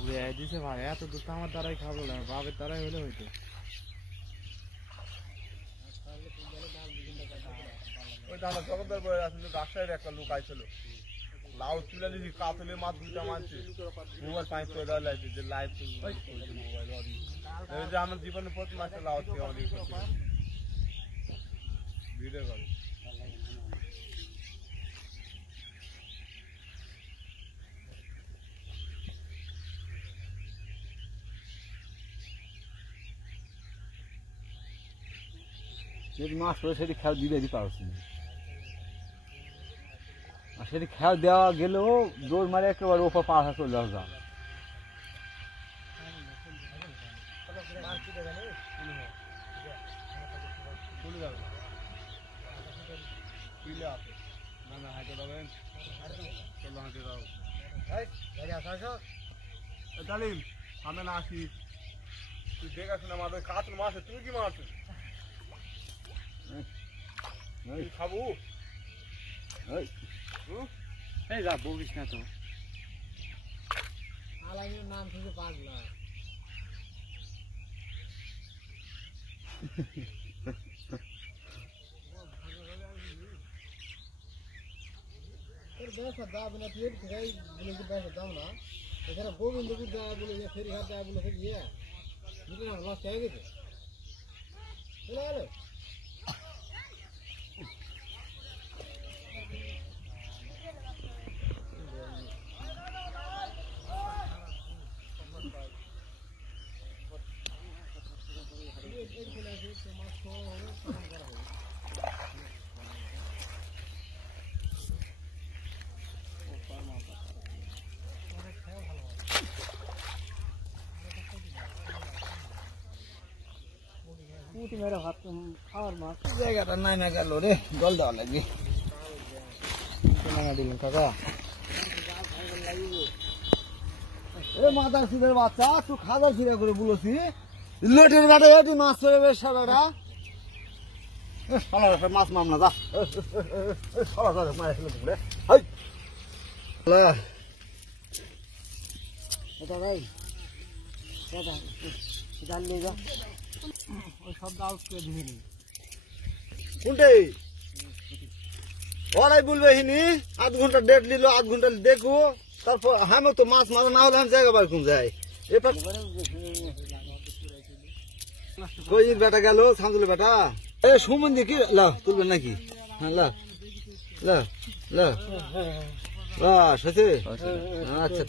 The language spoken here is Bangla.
উড়ে দিছে ভাই, এত দূর তো আমার দ্বারাই খাবো না, বাপের দ্বারাই হলে হইতো। ওই দাদা জগদ্দার বয়ে আসলে রাজশাহীর একটা লোক আইছিল, লাউ তুলে দিছি, কাতলে মাছ দুইটা মারছে, মোবাইল পাঁচ করে দেওয়া লাগছে যে লাইভ মোবাইল যে আমার জীবনে প্রথম মাছটা লাউ থেকে আমাদের ভিডিও করে। যদি মাছ পড়ে সেটি খেয়াল দিতে পারছি না, আর সেটি খেয়াল দেওয়া গেলেও দৌড় মারে একেবারে ওপর পাড়া চলে যাওয়া। ডালিম আমি না আসি, তুই দেখাশোনা আমাদের কাতল মাছ, তুমি কি মাছ খাবো? এই যা বলিস না তো, নাম শুধু পাগলা। দাম না বলে দাম না, এখানে গোবিন্দপুর দেওয়া বলে ফেরিঘাট দেওয়া বলে লস হয়ে গেছে, চলে গেল। জায়গাটা নামে গেল রে, জল দেওয়া লাগবে। নামা দিলেন কাকা, এ মাদার সিদের বাচ্চা, তুই খাবার ফিরা করে বলেছি লোটের বেটা এটি মাছ ধরে বেশ বেটা মাছ মামলা দা কোনটাই ওরাই বলবে হিনি আধ ঘন্টা ডেট নিল, আধ ঘন্টা দেখবো, তারপর আমি তো মাছ মারা না হলে আমি জায়গা বার কোন যাই। এবার কই বেটা গেল সামজুল বেটা, এ সুমন দেখি লা তুলবেন নাকি? হ্যাঁ লা লা লা আচ্ছা আচ্ছা